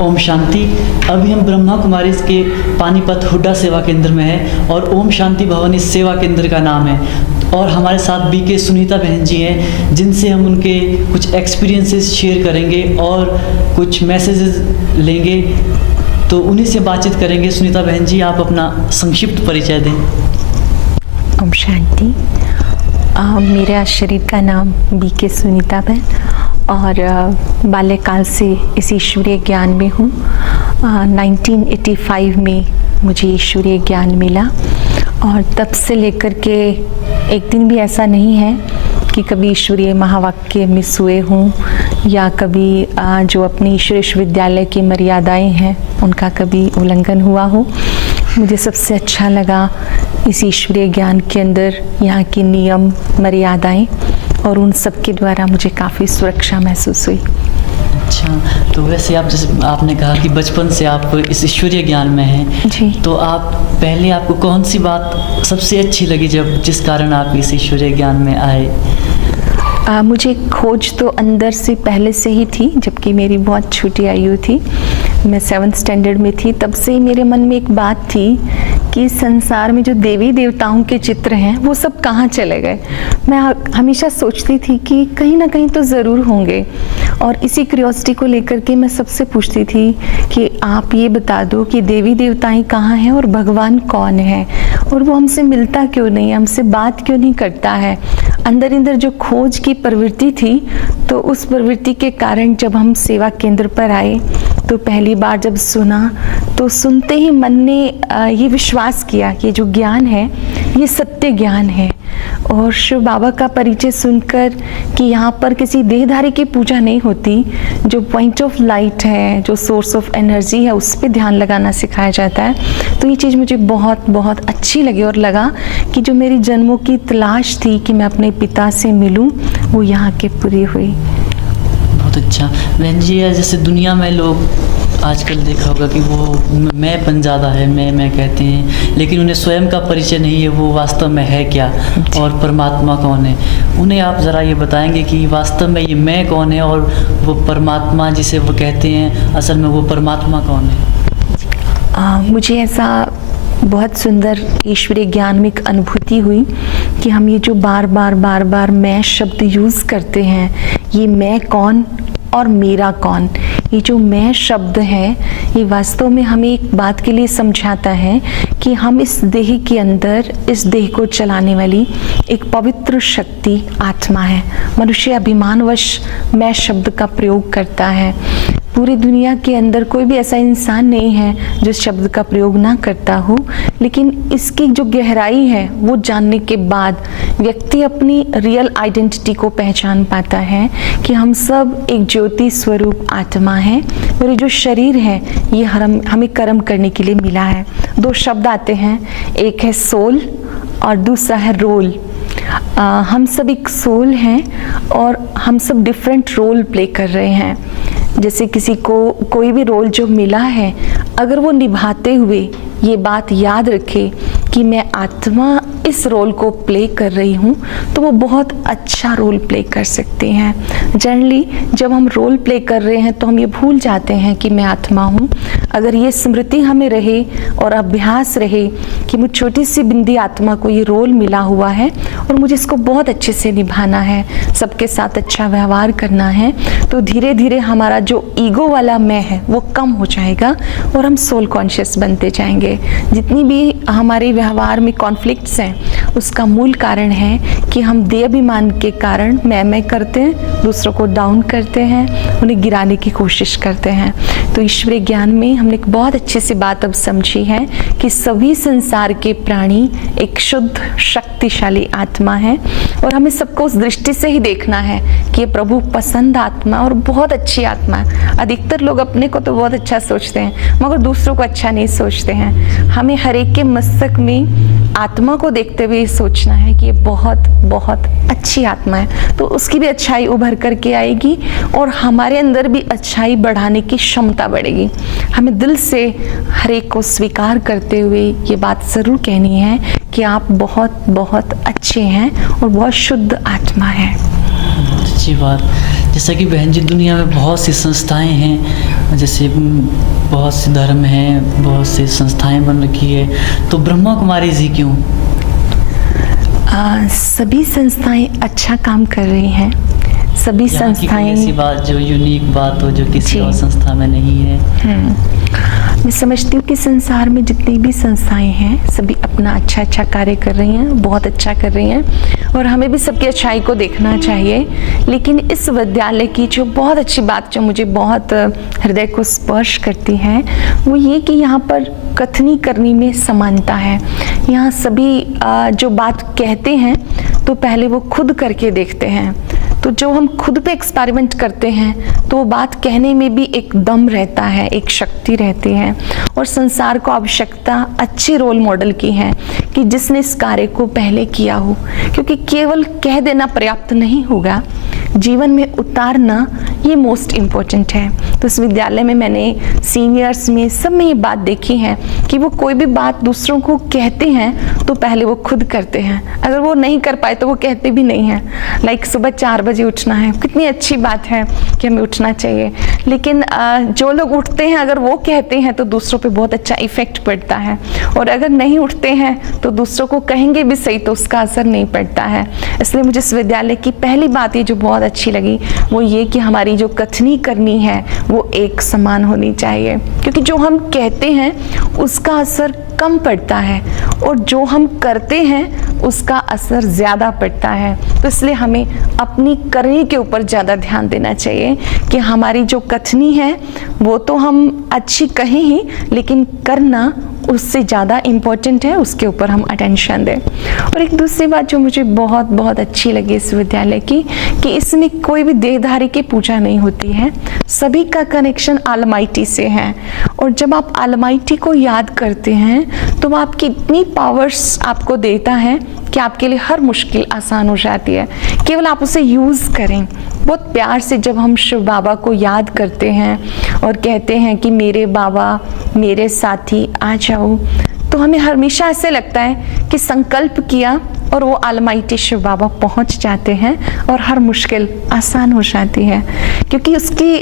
ओम शांति। अभी हम ब्रह्मा कुमारी के पानीपत हुड्डा सेवा केंद्र में है और ओम शांति भवन इस सेवा केंद्र का नाम है। और हमारे साथ बीके सुनीता बहन जी हैं, जिनसे हम उनके कुछ एक्सपीरियंसेस शेयर करेंगे और कुछ मैसेजेस लेंगे, तो उन्हीं से बातचीत करेंगे। सुनीता बहन जी, आप अपना संक्षिप्त परिचय दें। ओम शांति। मेरा शरीर का नाम बीके सुनीता बहन और बाल्यकाल से इस ईश्वरीय ज्ञान में हूँ। 1985 में मुझे ईश्वरीय ज्ञान मिला और तब से लेकर के एक दिन भी ऐसा नहीं है कि कभी ईश्वरीय महावाक्य मिस हुए हों या कभी जो अपनी ईश्वरीय विश्वविद्यालय की मर्यादाएं हैं उनका कभी उल्लंघन हुआ हो। मुझे सबसे अच्छा लगा इस ईश्वरीय ज्ञान के अंदर यहाँ की नियम मर्यादाएं, और उन सब के द्वारा मुझे काफ़ी सुरक्षा महसूस हुई। अच्छा, तो वैसे आप जैसे आपने कहा कि बचपन से आप इस ईश्वरीय ज्ञान में हैं जी, तो आप पहले आपको कौन सी बात सबसे अच्छी लगी जिस कारण आप इस ईश्वरीय ज्ञान में आए? मुझे खोज तो अंदर से पहले से ही थी, जबकि मेरी बहुत छोटी आयु थी। मैं 7th स्टैंडर्ड में थी, तब से ही मेरे मन में एक बात थी कि संसार में जो देवी देवताओं के चित्र हैं वो सब कहाँ चले गए। मैं हमेशा सोचती थी कि कहीं ना कहीं तो ज़रूर होंगे, और इसी क्यूरियोसिटी को लेकर के मैं सबसे पूछती थी कि आप ये बता दो कि देवी देवताएं कहाँ हैं और भगवान कौन है, और वो हमसे मिलता क्यों नहीं है, हमसे बात क्यों नहीं करता है। अंदर अंदर जो खोज की प्रवृत्ति थी, तो उस प्रवृत्ति के कारण जब हम सेवा केंद्र पर आए तो पहली बार जब सुना तो सुनते ही मन ने ये विश्वास किया कि जो ज्ञान है ये सत्य ज्ञान है। और शिव बाबा का परिचय सुनकर कि यहाँ पर किसी देहधारी की पूजा नहीं होती, जो पॉइंट ऑफ लाइट है, जो सोर्स ऑफ एनर्जी है, उस पर ध्यान लगाना सिखाया जाता है, तो ये चीज़ मुझे बहुत बहुत अच्छी लगी और लगा कि जो मेरी जन्मों की तलाश थी कि मैं अपने पिता से मिलूं, वो यहाँ के पूरी हुई। बहुत अच्छा। बहन जी, जैसे दुनिया में लोग आजकल देखा होगा कि वो मैंपन ज़्यादा है, मैं कहते हैं, लेकिन उन्हें स्वयं का परिचय नहीं है, वो वास्तव में है क्या और परमात्मा कौन है। उन्हें आप ज़रा ये बताएंगे कि वास्तव में ये मैं कौन है और वो परमात्मा जिसे वो कहते हैं, असल में वो परमात्मा कौन है? मुझे ऐसा बहुत सुंदर ईश्वरीय ज्ञान में एक अनुभूति हुई कि हम ये जो बार बार मैं शब्द यूज़ करते हैं, ये मैं कौन और मेरा कौन, ये जो मैं शब्द है ये वास्तव में हमें एक बात के लिए समझाता है कि हम इस देह के अंदर, इस देह को चलाने वाली एक पवित्र शक्ति आत्मा है। मनुष्य अभिमानवश मैं शब्द का प्रयोग करता है। पूरी दुनिया के अंदर कोई भी ऐसा इंसान नहीं है जो शब्द का प्रयोग ना करता हो, लेकिन इसकी जो गहराई है वो जानने के बाद व्यक्ति अपनी रियल आइडेंटिटी को पहचान पाता है कि हम सब एक ज्योति स्वरूप आत्मा है, और ये जो शरीर है ये हमें कर्म करने के लिए मिला है। 2 शब्द आते हैं, एक है सोल और दूसरा है रोल। हम सब एक सोल हैं और हम सब डिफरेंट रोल प्ले कर रहे हैं। जैसे किसी को कोई भी रोल जो मिला है, अगर वो निभाते हुए ये बात याद रखे कि मैं आत्मा इस रोल को प्ले कर रही हूँ, तो वो बहुत अच्छा रोल प्ले कर सकते हैं। जनरली जब हम रोल प्ले कर रहे हैं तो हम ये भूल जाते हैं कि मैं आत्मा हूँ। अगर ये स्मृति हमें रहे और अभ्यास रहे कि मुझ छोटी सी बिंदी आत्मा को ये रोल मिला हुआ है और मुझे इसको बहुत अच्छे से निभाना है, सबके साथ अच्छा व्यवहार करना है, तो धीरे धीरे हमारा जो ईगो वाला मैं है वो कम हो जाएगा और हम सोल कॉन्शियस बनते जाएंगे। जितनी भी हमारे व्यवहार में कॉन्फ्लिक्ट्स हैं उसका मूल कारण है कि हम देहाभिमान के कारण मैं करते हैं, दूसरों को डाउन करते हैं, उन्हें गिराने की कोशिश करते हैं। तो ईश्वरीय ज्ञान में हमने एक बहुत अच्छी सी बात अब समझी है कि सभी संसार के प्राणी एक शुद्ध शक्तिशाली आत्मा है, और हमें सबको उस दृष्टि से ही देखना है कि ये प्रभु पसंद आत्मा और बहुत अच्छी आत्मा है। अधिकतर लोग अपने को तो बहुत अच्छा सोचते हैं मगर दूसरों को अच्छा नहीं सोचते हैं। हमें हर एक के मस्तक में आत्मा को देखते हुए सोचना है कि ये बहुत बहुत अच्छी आत्मा है, तो उसकी भी अच्छाई उभर करके आएगी और हमारे अंदर भी अच्छाई बढ़ाने की क्षमता बढ़ेगी। हमें दिल से हर एक को स्वीकार करते हुए ये बात ज़रूर कहनी है कि आप बहुत बहुत अच्छे हैं और बहुत शुद्ध आत्मा है। बहुत अच्छी बात। जैसा कि बहन जी दुनिया में बहुत सी संस्थाएं हैं, जैसे बहुत से धर्म हैं, बहुत सी संस्थाएं बन रखी है, तो ब्रह्मा कुमारी जी क्यों? सभी संस्थाएं अच्छा काम कर रही हैं। सभी यहाँ की कोई संस्थाएं ऐसी बात जो यूनिक बात हो जो किसी जी। और संस्था में नहीं है? मैं समझती हूँ कि संसार में जितनी भी संस्थाएं हैं सभी अपना अच्छा कार्य कर रही हैं, बहुत अच्छा कर रही हैं, और हमें भी सबकी अच्छाई को देखना चाहिए। लेकिन इस विद्यालय की जो बहुत अच्छी बात जो मुझे बहुत हृदय को स्पर्श करती है वो ये कि यहाँ पर कथनी करनी में समानता है। यहाँ सभी जो बात कहते हैं तो पहले वो खुद करके देखते हैं। तो जो हम खुद पे एक्सपेरिमेंट करते हैं तो वो बात कहने में भी एक दम रहता है, एक शक्ति रहती है। और संसार को आवश्यकता अच्छे रोल मॉडल की है कि जिसने इस कार्य को पहले किया हो, क्योंकि केवल कह देना पर्याप्त नहीं होगा, जीवन में उतारना ये मोस्ट इम्पोर्टेंट है। तो इस विद्यालय में मैंने सीनियर्स में सब में ये बात देखी है कि वो कोई भी बात दूसरों को कहते हैं तो पहले वो खुद करते हैं। अगर वो नहीं कर पाए तो वो कहते भी नहीं हैं। लाइक सुबह 4 बजे उठना है, कितनी अच्छी बात है कि हमें उठना चाहिए, लेकिन जो लोग उठते हैं अगर वो कहते हैं तो दूसरों पे बहुत अच्छा इफेक्ट पड़ता है, और अगर नहीं उठते हैं तो दूसरों को कहेंगे भी सही तो उसका असर नहीं पड़ता है। इसलिए मुझे इस विद्यालय की पहली बात ये जो बहुत अच्छी लगी वो ये कि हमारी जो कथनी करनी है वो एक समान होनी चाहिए, क्योंकि जो हम कहते हैं उसका असर कम पड़ता है और जो हम करते हैं उसका असर ज़्यादा पड़ता है। तो इसलिए हमें अपनी करनी के ऊपर ज़्यादा ध्यान देना चाहिए कि हमारी जो कथनी है वो तो हम अच्छी कहें ही, लेकिन करना उससे ज़्यादा इम्पोर्टेंट है, उसके ऊपर हम अटेंशन दें। और एक दूसरी बात जो मुझे बहुत बहुत अच्छी लगी इस विद्यालय की कि इसमें कोई भी देहधारी की पूजा नहीं होती है, सभी का कनेक्शन ऑलमाइटी से है। और जब आप ऑलमाइटी को याद करते हैं तो वो आपकी इतनी पावर्स आपको देता है कि आपके लिए हर मुश्किल आसान हो जाती है, केवल आप उसे यूज़ करें। बहुत प्यार से जब हम शिव बाबा को याद करते हैं और कहते हैं कि मेरे बाबा मेरे साथी आ जाओ, तो हमें हमेशा ऐसे लगता है कि संकल्प किया और वो ऑलमाइटी शिव बाबा पहुंच जाते हैं और हर मुश्किल आसान हो जाती है, क्योंकि उसकी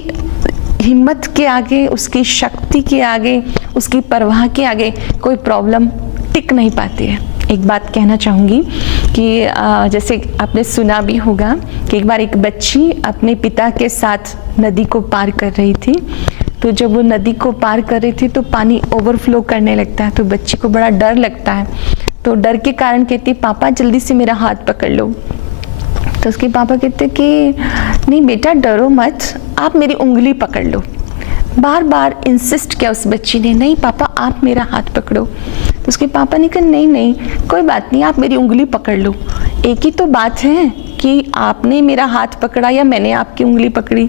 हिम्मत के आगे, उसकी शक्ति के आगे, उसकी परवाह के आगे कोई प्रॉब्लम टिक नहीं पाती है। एक बात कहना चाहूँगी कि जैसे आपने सुना भी होगा कि एक बार एक बच्ची अपने पिता के साथ नदी को पार कर रही थी। तो जब वो नदी को पार कर रही थी तो पानी ओवरफ्लो करने लगता है, तो बच्ची को बड़ा डर लगता है। तो डर के कारण कहती है पापा जल्दी से मेरा हाथ पकड़ लो। तो उसके पापा कहते कि नहीं बेटा डरो मत, आप मेरी उंगली पकड़ लो। बार बार इंसिस्ट किया उस बच्ची ने, नहीं पापा आप मेरा हाथ पकड़ो। तो उसके पापा ने कहा नहीं नहीं कोई बात नहीं, आप मेरी उंगली पकड़ लो, एक ही तो बात है कि आपने मेरा हाथ पकड़ा या मैंने आपकी उंगली पकड़ी।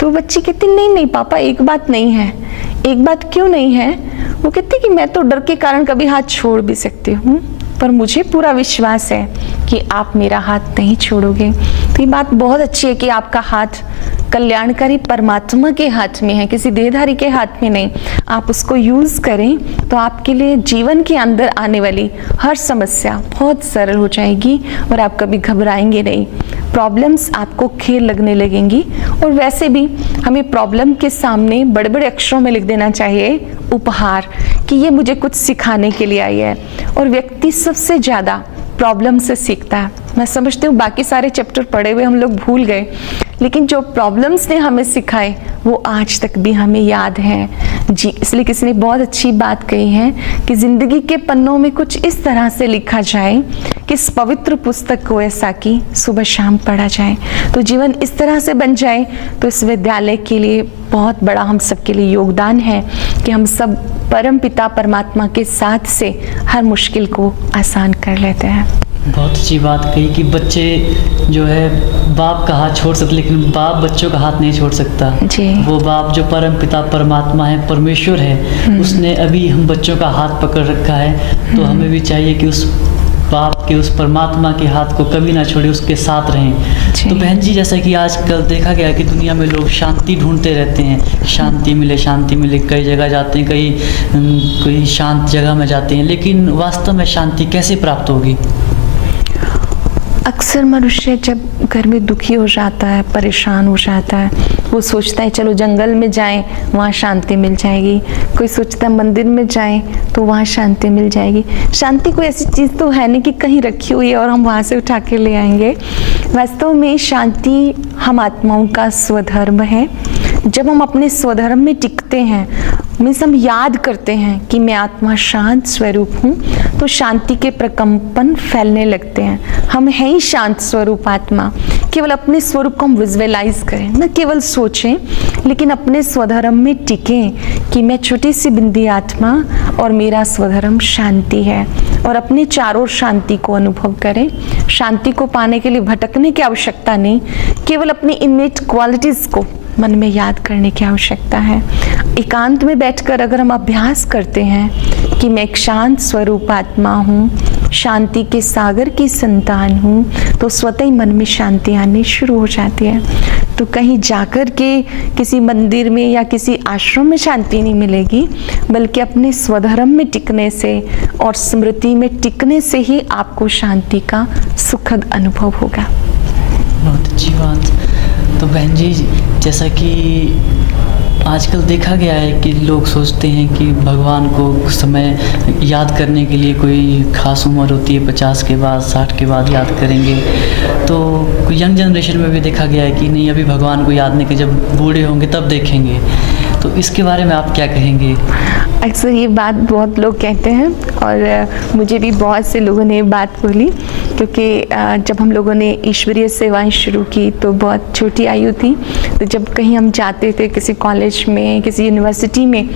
तो बच्ची कहती नहीं नहीं पापा एक बात नहीं है। एक बात क्यों नहीं है? वो कहती कि मैं तो डर के कारण कभी हाथ छोड़ भी सकती हूँ, पर मुझे पूरा विश्वास है कि आप मेरा हाथ नहीं छोड़ोगे। तो ये बात बहुत अच्छी है कि आपका हाथ कल्याणकारी परमात्मा के हाथ में है, किसी देहधारी के हाथ में नहीं। आप उसको यूज़ करें तो आपके लिए जीवन के अंदर आने वाली हर समस्या बहुत सरल हो जाएगी और आप कभी घबराएंगे नहीं। प्रॉब्लम्स आपको खेल लगने लगेंगी। और वैसे भी हमें प्रॉब्लम के सामने बड़े बड़े अक्षरों में लिख देना चाहिए उपहार, कि ये मुझे कुछ सिखाने के लिए आई है। और व्यक्ति सबसे ज़्यादा प्रॉब्लम से सीखता है। मैं समझती हूँ बाकी सारे चैप्टर पढ़े हुए हम लोग भूल गए, लेकिन जो प्रॉब्लम्स ने हमें सिखाए वो आज तक भी हमें याद हैं जी। इसलिए किसी ने बहुत अच्छी बात कही है कि ज़िंदगी के पन्नों में कुछ इस तरह से लिखा जाए कि इस पवित्र पुस्तक को ऐसा कि सुबह शाम पढ़ा जाए, तो जीवन इस तरह से बन जाए। तो इस विद्यालय के लिए बहुत बड़ा हम सबके लिए योगदान है कि हम सब परम पिता परमात्मा के साथ से हर मुश्किल को आसान कर लेते हैं। बहुत अच्छी बात कही कि बच्चे जो है बाप का हाथ छोड़ सकते, लेकिन बाप बच्चों का हाथ नहीं छोड़ सकता जी। वो बाप जो परम पिता परमात्मा है, परमेश्वर है, उसने अभी हम बच्चों का हाथ पकड़ रखा है। तो हमें भी चाहिए कि उस बाप के, उस परमात्मा के हाथ को कभी ना छोड़े, उसके साथ रहें। तो बहन जी जैसा कि आजकल देखा गया कि दुनिया में लोग शांति ढूंढते रहते हैं, शांति मिले शांति मिले, कई जगह जाते हैं, कोई शांत जगह में जाते हैं, लेकिन वास्तव में शांति कैसे प्राप्त होगी? अक्सर मनुष्य जब घर में दुखी हो जाता है, परेशान हो जाता है, वो सोचता है चलो जंगल में जाएं, वहाँ शांति मिल जाएगी। कोई सोचता है मंदिर में जाएं तो वहाँ शांति मिल जाएगी। शांति कोई ऐसी चीज़ तो है नहीं कि कहीं रखी हुई है और हम वहाँ से उठा के ले आएंगे। वास्तव में शांति हम आत्माओं का स्वधर्म है। जब हम अपने स्वधर्म में टिकते हैं, मीन्स हम याद करते हैं कि मैं आत्मा शांत स्वरूप हूँ, तो शांति के प्रकंपन फैलने लगते हैं। हम हैं ही शांत स्वरूप आत्मा। केवल अपने स्वरूप को हम विजुअलाइज करें, न केवल सोचें, लेकिन अपने स्वधर्म में टिकें कि मैं छोटी सी बिंदी आत्मा और मेरा स्वधर्म शांति है, और अपने चारों शांति को अनुभव करें। शांति को पाने के लिए भटकने की आवश्यकता नहीं, केवल अपनी इननेट क्वालिटीज़ को मन में याद करने की आवश्यकता है। एकांत में बैठकर अगर हम अभ्यास करते हैं कि मैं एक शांत स्वरूप आत्मा हूँ, शांति के सागर की संतान हूँ, तो स्वतः ही मन में शांति आनी शुरू हो जाती है। तो कहीं जाकर के किसी मंदिर में या किसी आश्रम में शांति नहीं मिलेगी, बल्कि अपने स्वधर्म में टिकने से और स्मृति में टिकने से ही आपको शांति का सुखद अनुभव होगा। बहुत अच्छी बात। तो बहन जी, जैसा कि आजकल देखा गया है कि लोग सोचते हैं कि भगवान को समय याद करने के लिए कोई ख़ास उम्र होती है, 50 के बाद 60 के बाद याद करेंगे। तो यंग जनरेशन में भी देखा गया है कि नहीं, अभी भगवान को याद नहीं, कि जब बूढ़े होंगे तब देखेंगे। तो इसके बारे में आप क्या कहेंगे? अक्सर ये बात बहुत लोग कहते हैं, और मुझे भी बहुत से लोगों ने ये बात बोली, क्योंकि जब हम लोगों ने ईश्वरीय सेवाएं शुरू की तो बहुत छोटी आयु थी। तो जब कहीं हम जाते थे किसी कॉलेज में, किसी यूनिवर्सिटी में,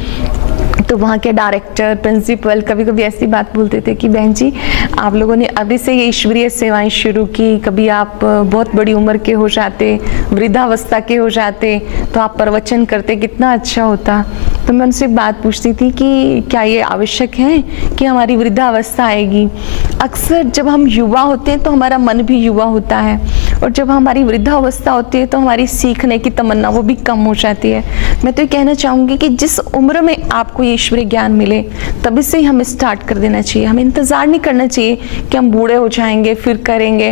तो वहाँ के डायरेक्टर, प्रिंसिपल कभी कभी ऐसी बात बोलते थे कि बहन जी, आप लोगों ने अभी से ये ईश्वरीय सेवाएं शुरू की, कभी आप बहुत बड़ी उम्र के हो जाते, वृद्धावस्था के हो जाते, तो आप प्रवचन करते, कितना अच्छा होता। तो मैं उनसे बात पूछती थी कि क्या ये आवश्यक है कि हमारी वृद्धावस्था आएगी? अक्सर जब हम युवा होते हैं तो हमारा मन भी युवा होता है, और जब हमारी वृद्धावस्था होती है तो हमारी सीखने की तमन्ना वो भी कम हो जाती है। मैं तो ये कहना चाहूँगी कि जिस उम्र में आपको ये ईश्वरीय ज्ञान मिले, तभी से ही हमें स्टार्ट कर देना चाहिए। हमें इंतज़ार नहीं करना चाहिए कि हम बूढ़े हो जाएंगे फिर करेंगे,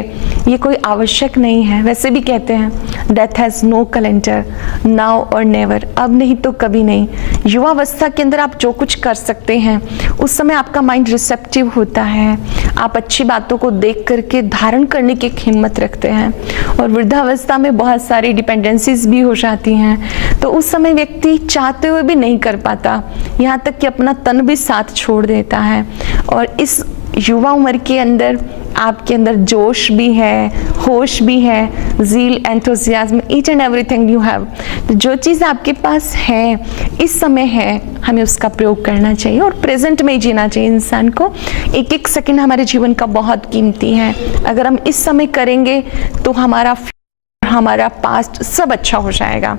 ये कोई आवश्यक नहीं है। वैसे भी कहते हैं death has no calendar, now or never, अब नहीं तो कभी नहीं। युवावस्था के अंदर आप जो कुछ कर सकते हैं, उस समय आपका माइंड रिसेप्टिव होता है, आप अच्छी बातों को देख करके धारण करने की हिम्मत रखते हैं। और वृद्धावस्था में बहुत सारी डिपेंडेंसीज भी हो जाती हैं, तो उस समय व्यक्ति चाहते हुए भी नहीं कर पाता, यहाँ तक कि अपना तन भी साथ छोड़ देता है। और इस युवा उम्र के अंदर आपके अंदर जोश भी है, होश भी है, zeal, enthusiasm, each and everything you have. तो जो चीज़ आपके पास है, इस समय है, हमें उसका प्रयोग करना चाहिए और प्रेजेंट में ही जीना चाहिए इंसान को। एक एक सेकंड हमारे जीवन का बहुत कीमती है। अगर हम इस समय करेंगे तो हमारा पास्ट सब अच्छा हो जाएगा।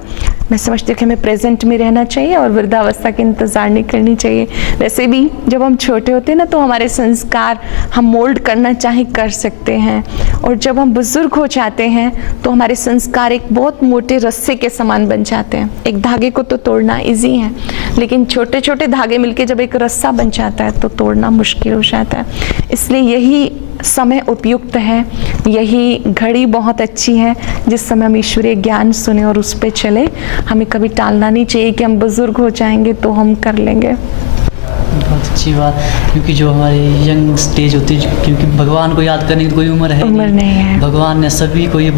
मैं समझती हूँ कि हमें प्रेजेंट में रहना चाहिए और वृद्धावस्था की इंतज़ार नहीं करनी चाहिए। वैसे भी जब हम छोटे होते हैं ना, तो हमारे संस्कार हम मोल्ड करना चाहे कर सकते हैं, और जब हम बुजुर्ग हो जाते हैं तो हमारे संस्कार एक बहुत मोटे रस्से के समान बन जाते हैं। एक धागे को तो तोड़ना इजी है, लेकिन छोटे छोटे धागे मिलके जब एक रस्सा बन जाता है तो तोड़ना मुश्किल हो जाता है। इसलिए यही समय उपयुक्त है, यही घड़ी बहुत अच्छी है जिस समय हम ईश्वरीय ज्ञान सुने और उस पर चले। हमें कभी टालना नहीं चाहिए कि हम बुजुर्ग हो जाएंगे तो हम कर लेंगे। बहुत अच्छी बात, क्योंकि जो हमारी यंग स्टेज होती है, क्योंकि भगवान को याद करने की कोई उम्र है नहीं है। भगवान ने सभी को ये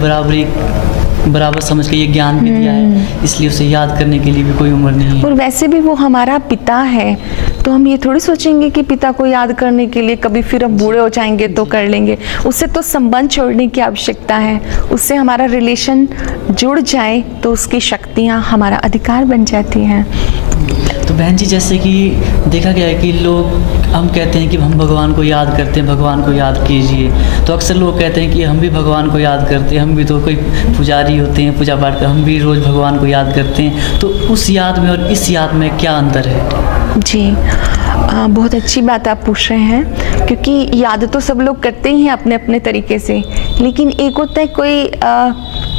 बराबर समझ के ये ज्ञान भी दिया है, इसलिए उसे याद करने के लिए भी कोई उम्र नहीं है। और वैसे भी वो हमारा पिता है, तो हम ये थोड़ी सोचेंगे कि पिता को याद करने के लिए कभी फिर हम बूढ़े हो जाएंगे तो कर लेंगे। उससे तो संबंध छोड़ने की आवश्यकता है, उससे हमारा रिलेशन जुड़ जाए तो उसकी शक्तियाँ हमारा अधिकार बन जाती हैं। तो बहन जी, जैसे कि देखा गया है कि लोग, हम कहते हैं कि हम भगवान को याद करते हैं, भगवान को याद कीजिए, तो अक्सर लोग कहते हैं कि हम भी भगवान को याद करते हैं, हम भी तो कोई पुजारी होते हैं, पूजा पाठ कर, हम भी रोज़ भगवान को याद करते हैं। तो उस याद में और इस याद में क्या अंतर है? जी, बहुत अच्छी बात आप पूछ रहे हैं, क्योंकि याद तो सब लोग करते ही हैं अपने अपने तरीके से, लेकिन एक होता है कोई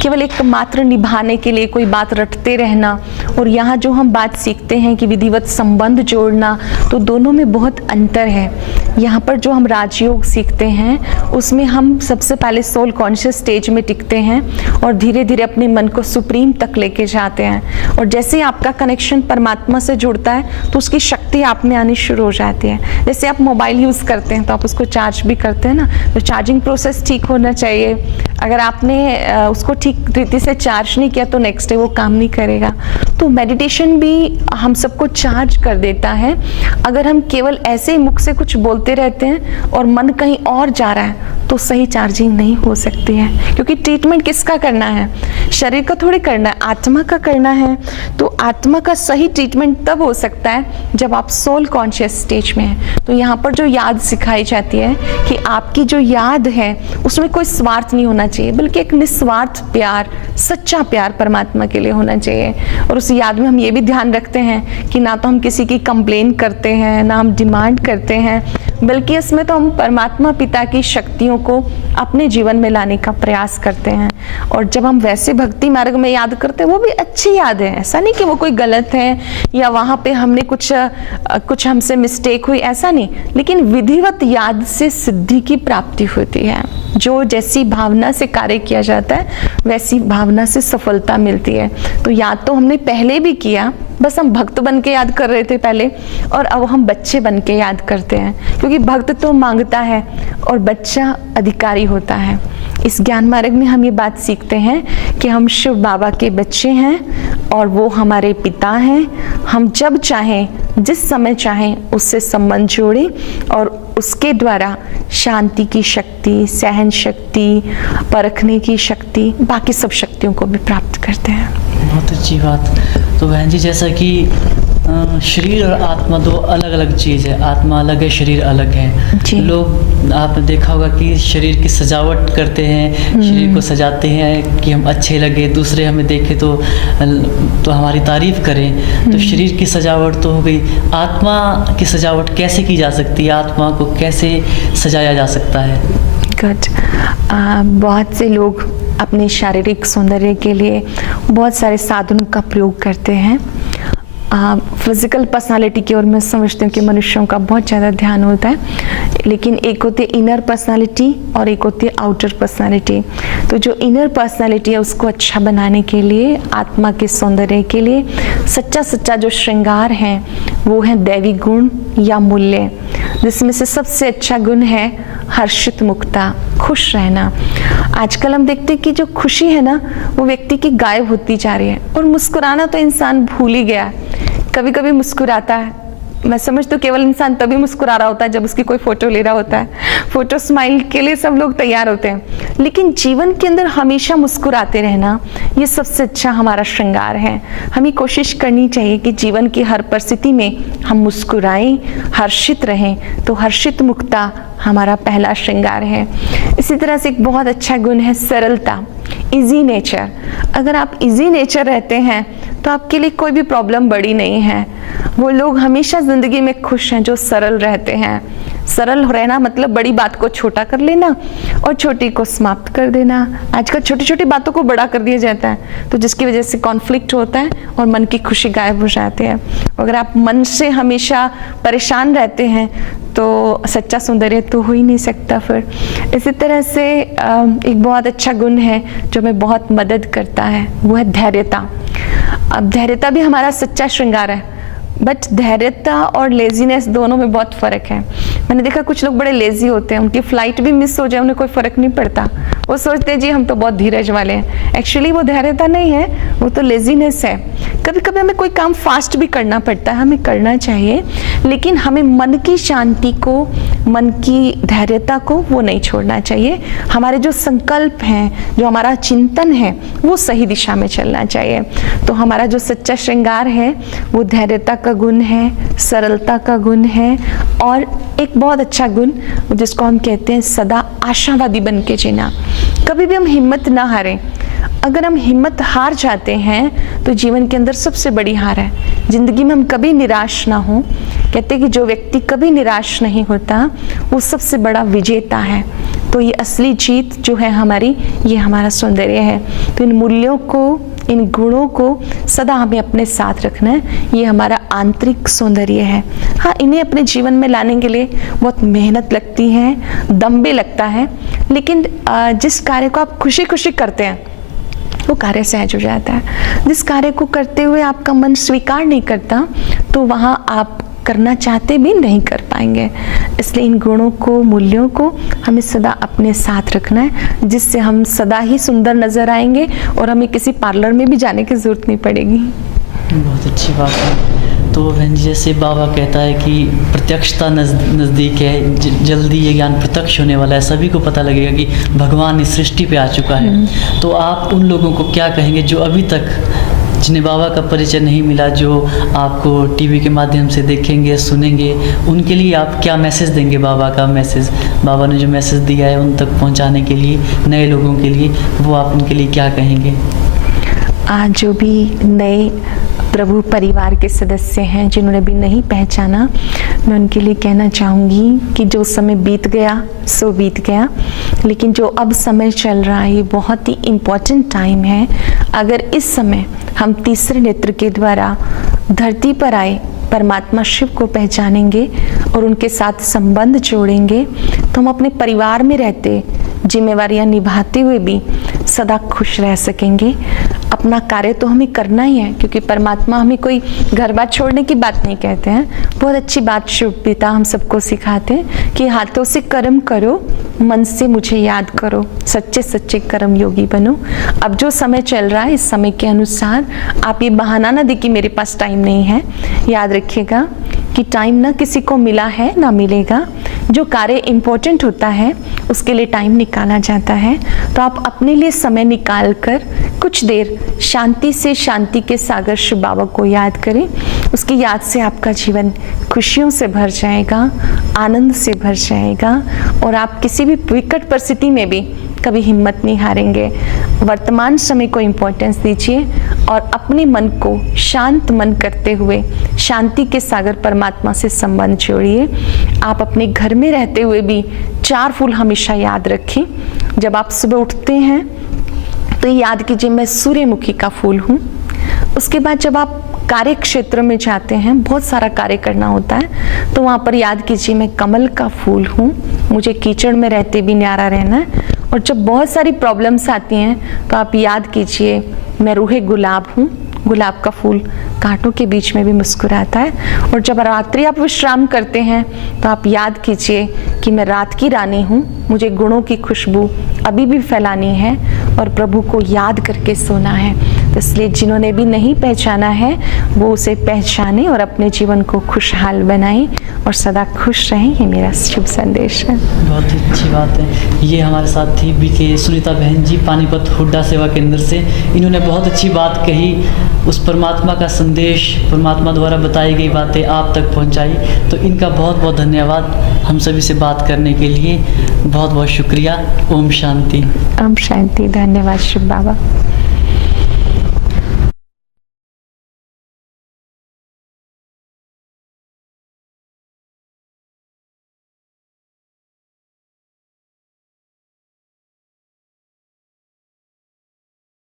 केवल एक मात्र निभाने के लिए कोई बात रटते रहना, और यहाँ जो हम बात सीखते हैं कि विधिवत संबंध जोड़ना, तो दोनों में बहुत अंतर है। यहाँ पर जो हम राजयोग सीखते हैं उसमें हम सबसे पहले सोल कॉन्शियस स्टेज में टिकते हैं और धीरे धीरे अपने मन को सुप्रीम तक लेके जाते हैं, और जैसे ही आपका कनेक्शन परमात्मा से जुड़ता है तो उसकी शक्ति आप में आनी शुरू हो जाती है। जैसे आप मोबाइल यूज़ करते हैं तो आप उसको चार्ज भी करते हैं ना, तो चार्जिंग प्रोसेस ठीक होना चाहिए। अगर आपने उसको ठीक रीति से चार्ज नहीं किया तो नेक्स्ट डे वो काम नहीं करेगा। तो मेडिटेशन भी हम सबको चार्ज कर देता है। अगर हम केवल ऐसे ही मुख से कुछ बोलते रहते हैं और मन कहीं और जा रहा है तो सही चार्जिंग नहीं हो सकती है, क्योंकि ट्रीटमेंट किसका करना है? शरीर का थोड़ी करना है, आत्मा का करना है। तो आत्मा का सही ट्रीटमेंट तब हो सकता है जब आप सोल कॉन्शियस स्टेज में हैं। तो यहाँ पर जो याद सिखाई जाती है कि आपकी जो याद है उसमें कोई स्वार्थ नहीं होना चाहिए, बल्कि एक निस्वार्थ प्यार, सच्चा प्यार परमात्मा के लिए होना चाहिए। और उस याद में हम ये भी ध्यान रखते हैं कि ना तो हम किसी की कंप्लेन करते हैं, ना हम डिमांड करते हैं, बल्कि इसमें तो हम परमात्मा पिता की शक्तियों को अपने जीवन में लाने का प्रयास करते हैं। और जब हम वैसे भक्ति मार्ग में याद करते हैं वो भी अच्छी याद है, ऐसा नहीं कि वो कोई गलत है या वहाँ पे हमने कुछ हमसे मिस्टेक हुई, ऐसा नहीं। लेकिन विधिवत याद से सिद्धि की प्राप्ति होती है। जो जैसी भावना से कार्य किया जाता है वैसी भावना से सफलता मिलती है। तो याद तो हमने पहले भी किया, बस हम भक्त बन के याद कर रहे थे पहले, और अब हम बच्चे बन के याद करते हैं, क्योंकि भक्त तो मांगता है और बच्चा अधिकारी होता है। इस ज्ञान मार्ग में हम ये बात सीखते हैं कि हम शिव बाबा के बच्चे हैं और वो हमारे पिता हैं। हम जब चाहें, जिस समय चाहें उससे संबंध जोड़ें और उसके द्वारा शांति की शक्ति, सहन शक्ति, परखने की शक्ति, बाकी सब शक्तियों को भी प्राप्त करते हैं। बहुत अच्छी बात। तो बहन जी, जैसा कि शरीर और आत्मा दो अलग अलग चीज़ है, आत्मा अलग है, शरीर अलग है। लोग, आपने देखा होगा कि शरीर की सजावट करते हैं, शरीर को सजाते हैं कि हम अच्छे लगे, दूसरे हमें देखें तो हमारी तारीफ करें। तो शरीर की सजावट तो हो गई, आत्मा की सजावट कैसे की जा सकती है? आत्मा को कैसे सजाया जा सकता है? गुड। बहुत से लोग अपने शारीरिक सौंदर्य के लिए बहुत सारे साधनों का प्रयोग करते हैं। फिजिकल पर्सनालिटी की ओर मैं समझती हूँ कि मनुष्यों का बहुत ज़्यादा ध्यान होता है, लेकिन एक होती है इनर पर्सनालिटी और एक होती है आउटर पर्सनालिटी। तो जो इनर पर्सनालिटी है उसको अच्छा बनाने के लिए, आत्मा के सौंदर्य के लिए सच्चा जो श्रृंगार है वो है दैवी गुण या मूल्य, जिसमें से सबसे अच्छा गुण है हर्षित मुक्ता, खुश रहना। आजकल हम देखते हैं कि जो खुशी है ना वो व्यक्ति की गायब होती जा रही है, और मुस्कुराना तो इंसान भूल ही गया। कभी कभी मुस्कुराता है, मैं समझती हूँ केवल इंसान तभी मुस्कुरा रहा होता है जब उसकी कोई फोटो ले रहा होता है। फोटो स्माइल के लिए सब लोग तैयार होते हैं, लेकिन जीवन के अंदर हमेशा मुस्कुराते रहना ये सबसे अच्छा हमारा श्रृंगार है। हमें कोशिश करनी चाहिए कि जीवन की हर परिस्थिति में हम मुस्कुराएं, हर्षित रहें। तो हर्षित मुक्ता हमारा पहला श्रृंगार है। इसी तरह से एक बहुत अच्छा गुण है सरलता, इजी नेचर। अगर आप इजी नेचर रहते हैं तो आपके लिए कोई भी प्रॉब्लम बड़ी नहीं है। वो लोग हमेशा ज़िंदगी में खुश हैं जो सरल रहते हैं। सरल रहना मतलब बड़ी बात को छोटा कर लेना और छोटी को समाप्त कर देना। आजकल छोटी छोटी बातों को बड़ा कर दिया जाता है, तो जिसकी वजह से कॉन्फ्लिक्ट होता है और मन की खुशी गायब हो जाती है। अगर आप मन से हमेशा परेशान रहते हैं तो सच्चा सौंदर्य तो हो ही नहीं सकता फिर। इसी तरह से एक बहुत अच्छा गुण है जो हमें बहुत मदद करता है, वो है धैर्यता। अब धैर्यता भी हमारा सच्चा श्रृंगार है, बट धैर्यता और लेजीनेस दोनों में बहुत फ़र्क है। मैंने देखा कुछ लोग बड़े लेजी होते हैं, उनकी फ़्लाइट भी मिस हो जाए उन्हें कोई फ़र्क नहीं पड़ता, वो सोचते हैं जी हम तो बहुत धीरज वाले हैं। एक्चुअली वो धैर्यता नहीं है, वो तो लेजीनेस है। कभी कभी हमें कोई काम फास्ट भी करना पड़ता है, हमें करना चाहिए, लेकिन हमें मन की शांति को, मन की धैर्यता को वो नहीं छोड़ना चाहिए। हमारे जो संकल्प हैं, जो हमारा चिंतन है, वो सही दिशा में चलना चाहिए। तो हमारा जो सच्चा श्रृंगार है वो धैर्यता का गुण है, सरलता का गुण है, और एक बहुत अच्छा गुण जिसको हम कहते हैं सदा आशावादी बन के जीना। कभी भी हम हिम्मत ना हारें। अगर हम हिम्मत हार जाते हैं तो जीवन के अंदर सबसे बड़ी हार है। जिंदगी में हम कभी निराश ना हो। कहते हैं कि जो व्यक्ति कभी निराश नहीं होता वो सबसे बड़ा विजेता है। तो ये असली जीत जो है हमारी, ये हमारा सौंदर्य है। तो इन मूल्यों को इन गुणों को सदा हमें अपने साथ रखना है। ये हमारा आंतरिक सौंदर्य है। हाँ, इन्हें अपने जीवन में लाने के लिए बहुत मेहनत लगती है, दम भी लगता है, लेकिन जिस कार्य को आप खुशी खुशी करते हैं वो कार्य सहज हो जाता है। जिस कार्य को करते हुए आपका मन स्वीकार नहीं करता तो वहाँ आप करना चाहते भी नहीं कर पाएंगे। इसलिए इन गुणों को, मूल्यों को हमें सदा अपने साथ रखना है, जिससे हम सदा ही सुंदर नजर आएंगे और हमें किसी पार्लर में भी जाने की जरूरत नहीं पड़ेगी। बहुत अच्छी बात है। तो बहन जी, जैसे बाबा कहता है कि प्रत्यक्षता नज़दीक है, जल्दी ये ज्ञान प्रत्यक्ष होने वाला है, सभी को पता लगेगा कि भगवान इस सृष्टि पे आ चुका है। तो आप उन लोगों को क्या कहेंगे जो अभी तक, जिन्हें बाबा का परिचय नहीं मिला, जो आपको टीवी के माध्यम से देखेंगे, सुनेंगे, उनके लिए आप क्या मैसेज देंगे? बाबा का मैसेज, बाबा ने जो मैसेज दिया है उन तक पहुंचाने के लिए, नए लोगों के लिए, वो आप उनके लिए क्या कहेंगे? आज जो भी नए प्रभु परिवार के सदस्य हैं, जिन्होंने भी नहीं पहचाना, मैं उनके लिए कहना चाहूँगी कि जो समय बीत गया सो बीत गया, लेकिन जो अब समय चल रहा है ये बहुत ही इम्पोर्टेंट टाइम है। अगर इस समय हम तीसरे नेत्र के द्वारा धरती पर आए परमात्मा शिव को पहचानेंगे और उनके साथ संबंध जोड़ेंगे तो हम अपने परिवार में रहते, जिम्मेवारियां निभाते हुए भी सदा खुश रह सकेंगे। अपना कार्य तो हमें करना ही है, क्योंकि परमात्मा हमें कोई घर बात छोड़ने की बात नहीं कहते हैं। बहुत अच्छी बात शिव पिता हम सबको सिखाते हैं कि हाथों से कर्म करो, मन से मुझे याद करो, सच्चे सच्चे कर्म योगी बनो। अब जो समय चल रहा है, इस समय के अनुसार आप ये बहाना ना दे कि मेरे पास टाइम नहीं है। याद रखिएगा कि टाइम ना किसी को मिला है ना मिलेगा। जो कार्य इम्पोर्टेंट होता है उसके लिए टाइम निकाला जाता है। तो आप अपने लिए समय निकाल कर कुछ देर शांति से, शांति के सागर शिव बाबा को याद करें। उसकी याद से आपका जीवन खुशियों से भर जाएगा, आनंद से भर जाएगा और आप किसी भी विकट परिस्थिति में भी कभी हिम्मत नहीं हारेंगे। वर्तमान समय को इम्पोर्टेंस दीजिए और अपने मन को शांत मन करते हुए शांति के सागर परमात्मा से संबंध जोड़िए। आप अपने घर में रहते हुए भी 4 फूल हमेशा याद रखें। जब आप सुबह उठते हैं तो याद कीजिए मैं सूर्यमुखी का फूल हूँ। उसके बाद जब आप कार्य क्षेत्र में जाते हैं, बहुत सारा कार्य करना होता है, तो वहाँ पर याद कीजिए मैं कमल का फूल हूँ, मुझे कीचड़ में रहते भी न्यारा रहना है। और जब बहुत सारी प्रॉब्लम्स आती हैं तो आप याद कीजिए मैं रूहे गुलाब हूँ, गुलाब का फूल कांटों के बीच में भी मुस्कुराता है। और जब रात्रि आप विश्राम करते हैं तो आप याद कीजिए कि मैं रात की रानी हूँ, मुझे गुणों की खुशबू अभी भी फैलानी है और प्रभु को याद करके सोना है। तो इसलिए जिन्होंने भी नहीं पहचाना है वो उसे पहचाने और अपने जीवन को खुशहाल बनाएं और सदा खुश रहें। ये मेरा शुभ संदेश है। बहुत ही अच्छी बात है। ये हमारे साथ थी बीके सुनीता बहन जी, पानीपत हुड्डा सेवा केंद्र से। इन्होंने बहुत अच्छी बात कही, उस परमात्मा का संदेश, परमात्मा द्वारा बताई गई बातें आप तक पहुंचाई। तो इनका बहुत बहुत धन्यवाद हम सभी से बात करने के लिए। बहुत बहुत शुक्रिया। ओम शांति। ओम शांति। धन्यवाद शिव बाबा।